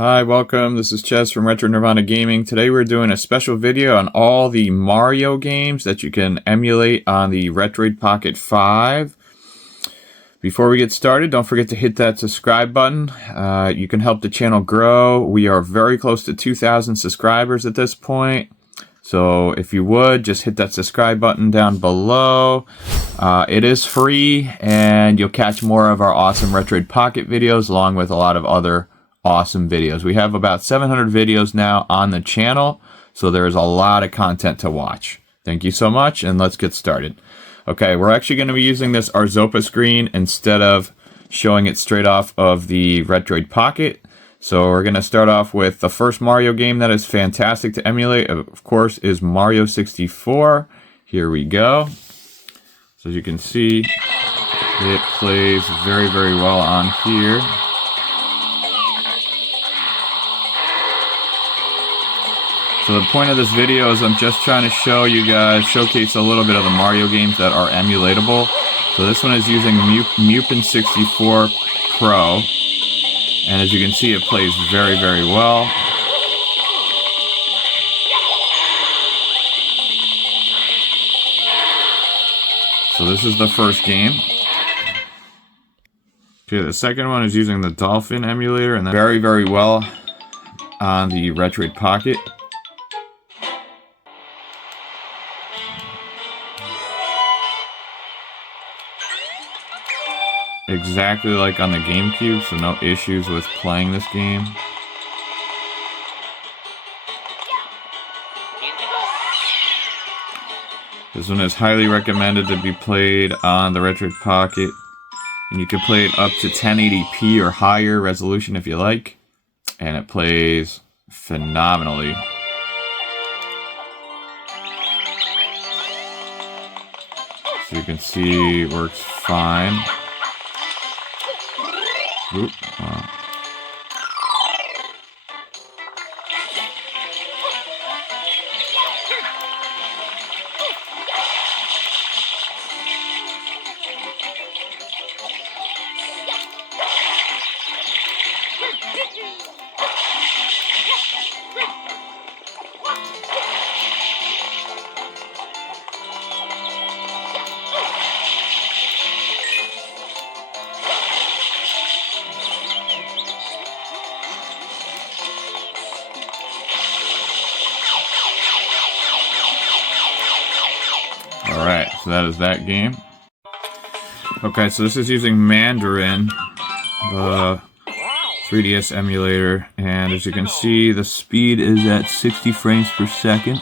Hi, welcome. This is Chess from Retro Nirvana Gaming. Today we're doing a special video on all the Mario games that you can emulate on the Retroid Pocket 5. Before we get started, don't forget to hit that subscribe button. You can help the channel grow. We are very close to 2,000 subscribers at this point. So if you would, just hit that subscribe button down below. It is free, and you'll catch more of our awesome Retroid Pocket videos along with a lot of other awesome videos. We have about 700 videos now on the channel, so there is a lot of content to watch. Thank you so much, and let's get started. Okay, we're actually going to be using this Arzopa screen instead of showing it straight off of the Retroid Pocket. So we're going to start off with the first Mario game that is fantastic to emulate, of course, is Mario 64. Here we go. So as you can see, it plays very, very well on here. So the point of this video is I'm just trying to show you guys, showcase a little bit of the Mario games that are emulatable. So this one is using Mupen 64 Pro. And as you can see, it plays very, very well. So this is the first game. Okay, the second one is using the Dolphin emulator, and then very, very well on the Retroid Pocket. Exactly like on the GameCube, so no issues with playing this game. This one is highly recommended to be played on the Retroid Pocket. And you can play it up to 1080p or higher resolution if you like. And it plays phenomenally. So you can see it works fine. Oop, wow. Alright, so that is that game. Okay, so this is using Mandarin, the 3DS emulator, and as you can see, the speed is at 60 frames per second.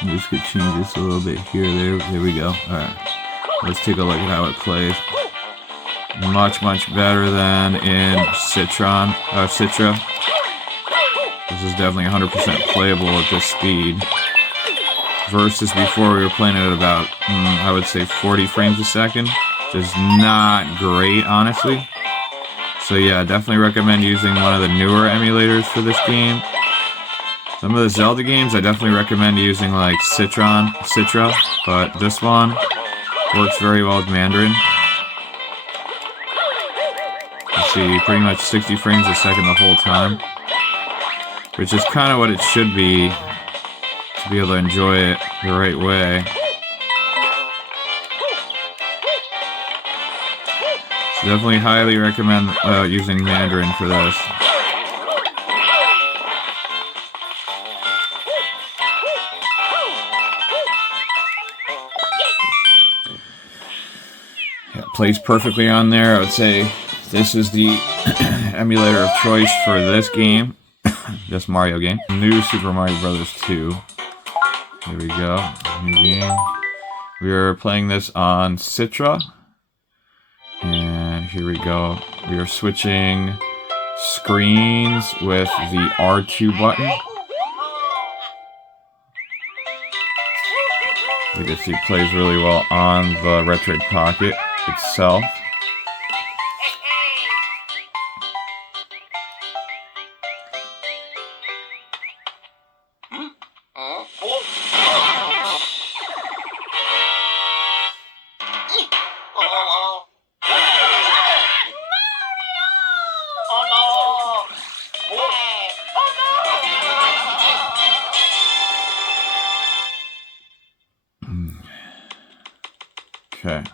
I'm just gonna change this a little bit here, there we go. Alright, let's take a look at how it plays. Much, much better than in Citron, Citra. This is definitely 100% playable at this speed. Versus before we were playing it at about, I would say 40 frames a second. Just not great, honestly. So yeah, definitely recommend using one of the newer emulators for this game. Some of the Zelda games, I definitely recommend using like Citra, but this one works very well with Mandarin. You see, pretty much 60 frames a second the whole time. Which is kind of what it should be, to be able to enjoy it the right way. So definitely highly recommend using Mandarin for this. Yeah, it plays perfectly on there. I would say this is the emulator of choice for this game, this Mario game. New Super Mario Bros. 2. Here we go, new game. We are playing this on Citra. And here we go. We are switching screens with the R2 button. You can see it plays really well on the Retroid Pocket itself. Okay.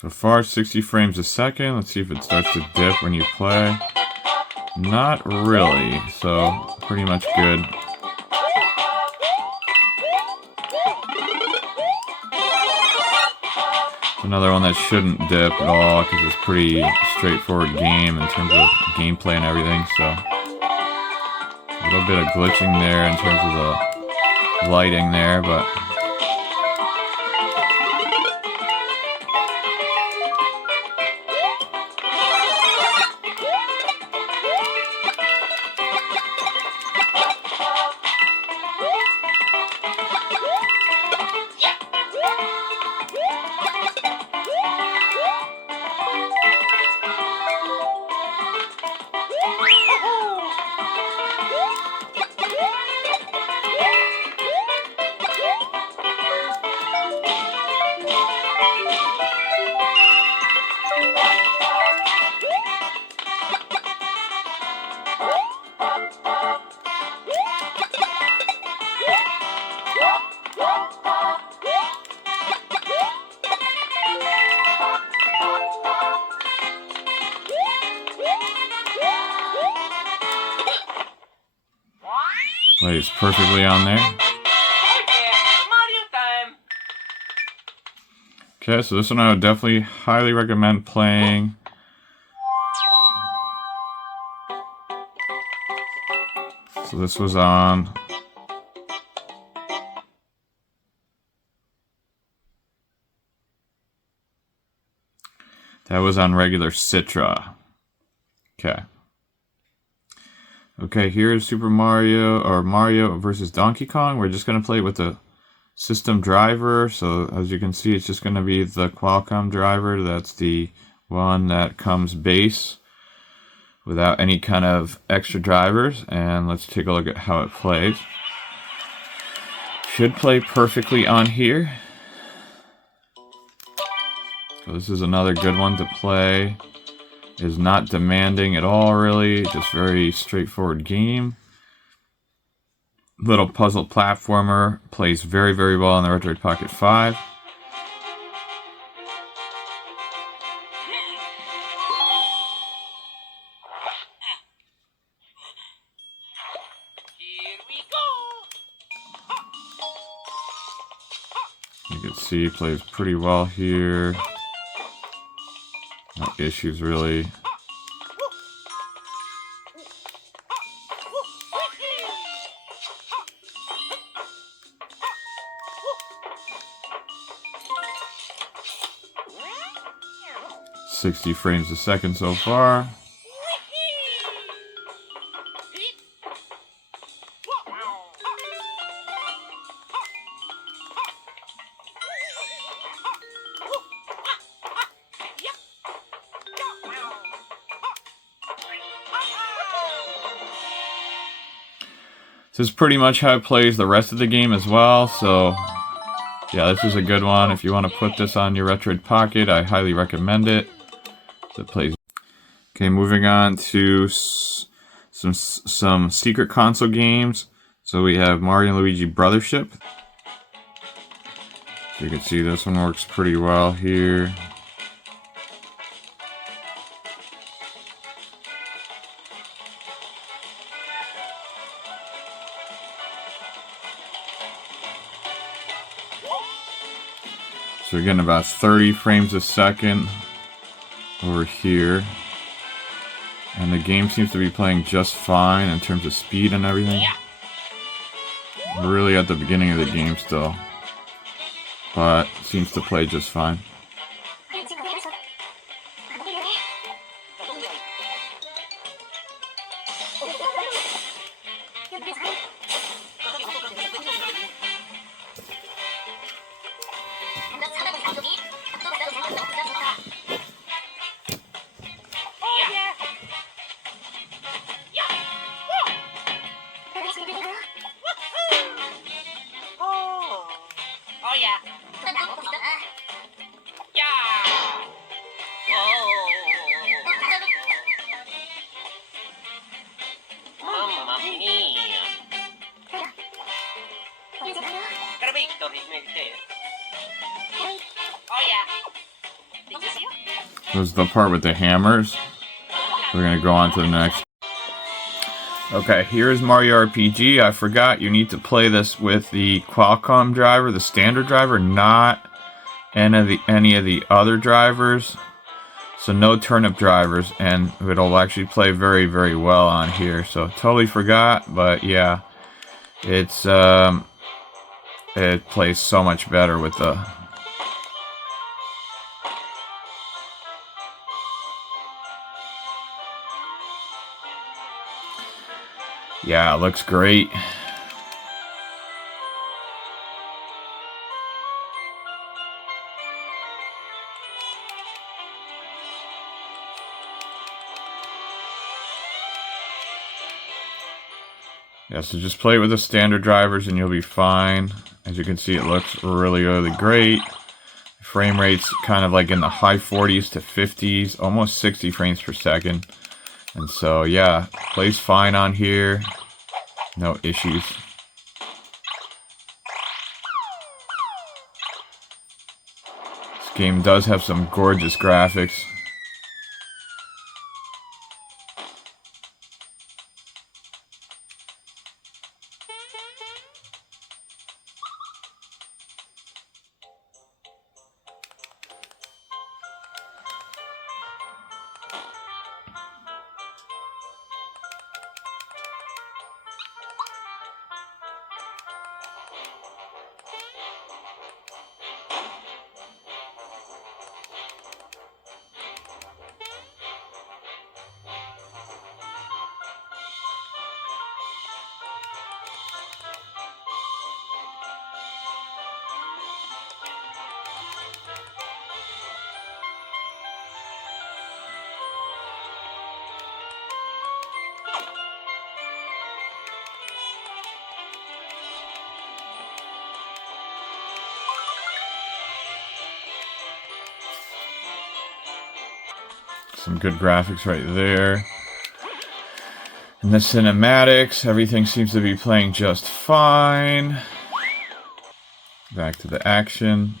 So far, 60 frames a second. Let's see if it starts to dip when you play. Not really, so pretty much good. Another one that shouldn't dip at all because it's a pretty straightforward game in terms of gameplay and everything, so a little bit of glitching there in terms of the lighting there, but plays perfectly on there. Okay, so this one I would definitely highly recommend playing. So this was on regular Citra. Okay. Okay, here's Super Mario, or Mario versus Donkey Kong. We're just going to play with the system driver. So as you can see, it's just going to be the Qualcomm driver. That's the one that comes base without any kind of extra drivers. And let's take a look at how it plays. Should play perfectly on here. So this is another good one to play. Is not demanding at all, really. Just very straightforward game. Little puzzle platformer. Plays very, very well on the Retroid Pocket 5. You can see plays pretty well here. No issues, really. .60 frames a second so far. This is pretty much how it plays the rest of the game as well, so yeah, this is a good one. If you want to put this on your Retroid Pocket, I highly recommend it. So it plays. Okay, moving on to some secret console games. So we have Mario and Luigi Brothership. So you can see this one works pretty well here. So we're getting about 30 frames a second over here. And the game seems to be playing just fine in terms of speed and everything. We're really at the beginning of the game still. But it seems to play just fine. was the part with the hammers. We're gonna go on to the next. Okay, here's Mario RPG. I forgot you need to play this with the Qualcomm driver, the standard driver, not any of the other drivers. So no turnip drivers, and it'll actually play very, very well on here. So totally forgot, but yeah, it's it plays so much better with the. Yeah, it looks great. Yeah, so just play it with the standard drivers and you'll be fine. As you can see, it looks really, really great. Frame rate's kind of like in the high 40s to 50s, almost 60 frames per second. And so, yeah, plays fine on here. No issues. This game does have some gorgeous graphics. Some good graphics right there. In the cinematics, everything seems to be playing just fine. Back to the action.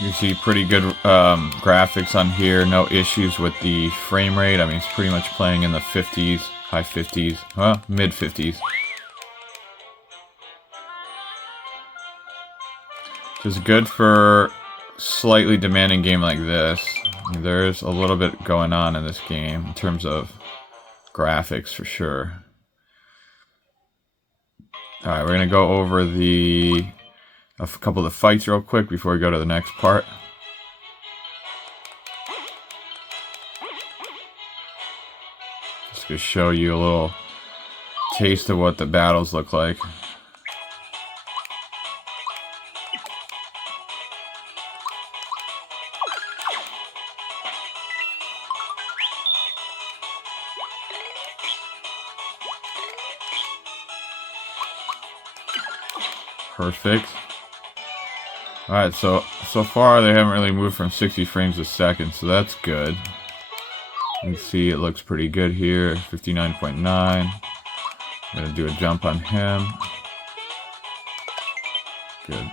You see pretty good graphics on here, no issues with the frame rate. I mean, it's pretty much playing in the 50s, high 50s, well, mid 50s. Which is good for slightly demanding game like this. I mean, there's a little bit going on in this game in terms of graphics for sure. Alright, we're going to go over a couple of the fights real quick before we go to the next part. Just to show you a little taste of what the battles look like. Perfect. Alright, so far they haven't really moved from 60 frames a second, so that's good. You can see it looks pretty good here, 59.9. I'm gonna do a jump on him. Good.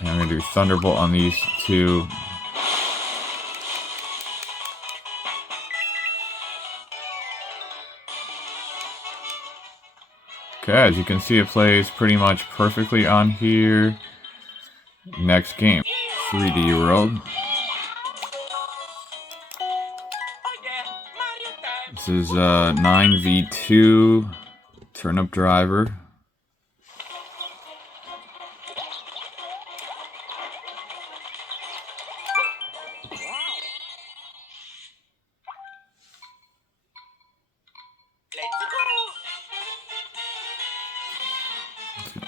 And I'm gonna do Thunderbolt on these two. Okay, as you can see, it plays pretty much perfectly on here. Next game, 3D World. This is 9v2 Turnip driver.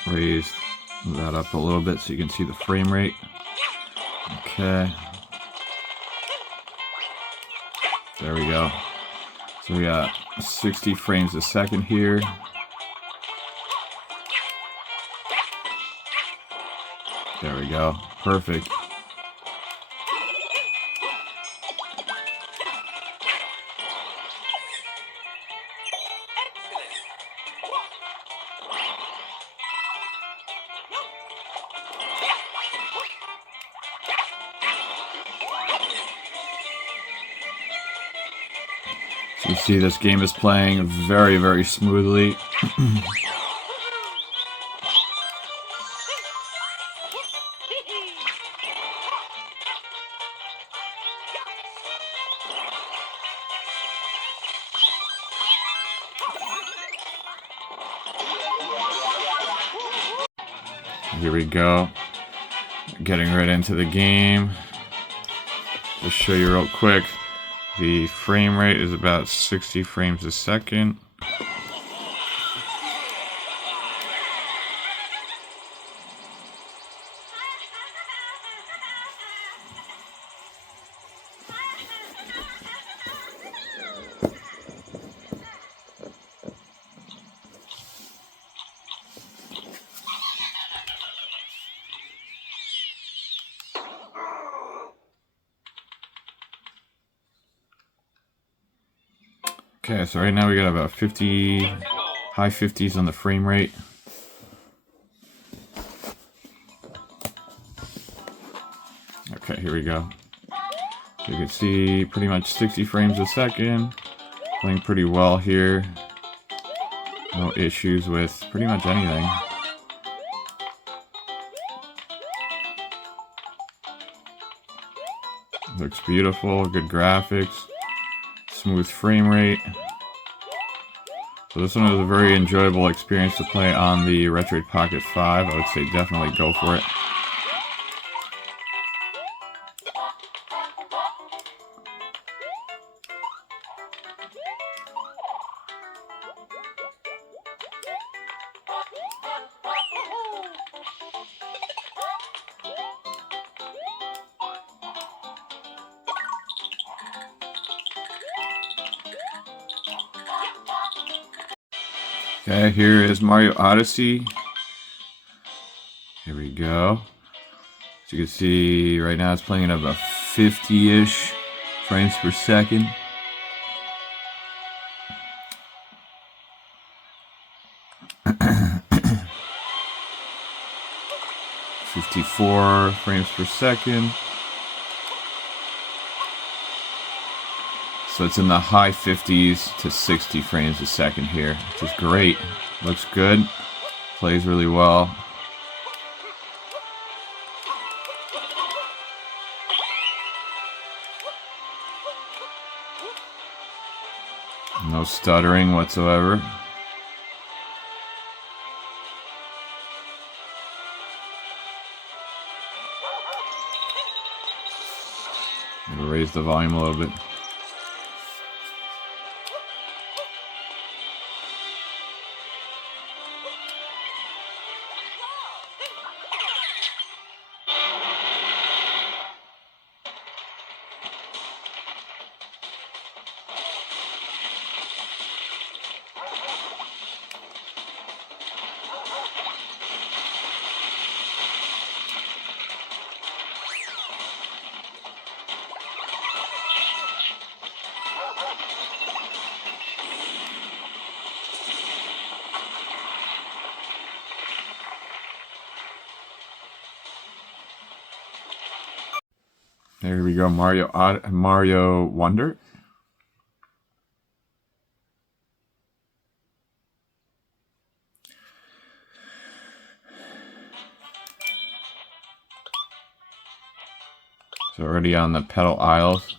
Raise that up a little bit so you can see the frame rate. Okay. There we go. So we got 60 frames a second here. There we go. Perfect. So you see this game is playing very, very smoothly. Here we go. Getting right into the game. Just show you real quick. The frame rate is about 60 frames a second. Okay, so right now we got about 50, high 50s on the frame rate. Okay, here we go. So you can see pretty much 60 frames a second. Playing pretty well here. No issues with pretty much anything. Looks beautiful, good graphics. Smooth frame rate. So this one was a very enjoyable experience to play on the Retroid Pocket 5. I would say definitely go for it. Okay, here is Mario Odyssey. Here we go. As you can see, right now it's playing at about 50-ish frames per second. $54 frames per second. So it's in the high 50s to 60 frames a second here, which is great. Looks good. Plays really well. No stuttering whatsoever. I'm gonna raise the volume a little bit. There we go, Mario Wonder. So already on the pedal aisles.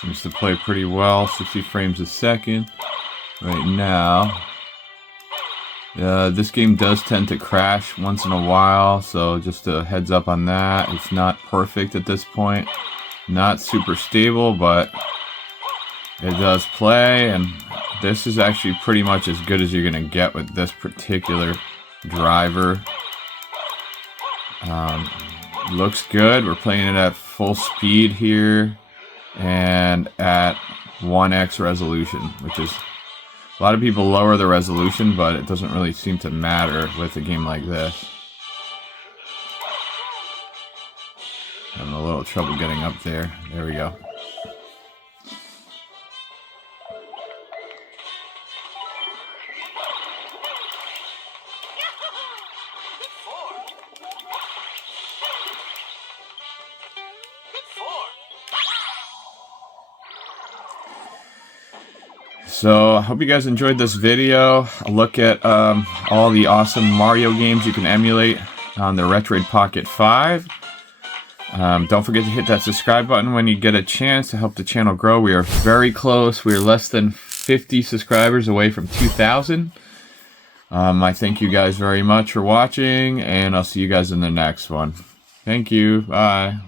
Seems to play pretty well, 60 frames a second right now. This game does tend to crash once in a while, so just a heads up on that. It's not perfect at this point. Not super stable, but it does play, and this is actually pretty much as good as you're going to get with this particular driver. Looks good. We're playing it at full speed here and at 1x resolution, which is a lot of people lower the resolution, but it doesn't really seem to matter with a game like this. Having a little trouble getting up there. There we go. So I hope you guys enjoyed this video. A look at all the awesome Mario games you can emulate on the Retroid Pocket 5. Don't forget to hit that subscribe button when you get a chance to help the channel grow. We are very close. We are less than 50 subscribers away from 2,000. I thank you guys very much for watching, and I'll see you guys in the next one. Thank you. Bye.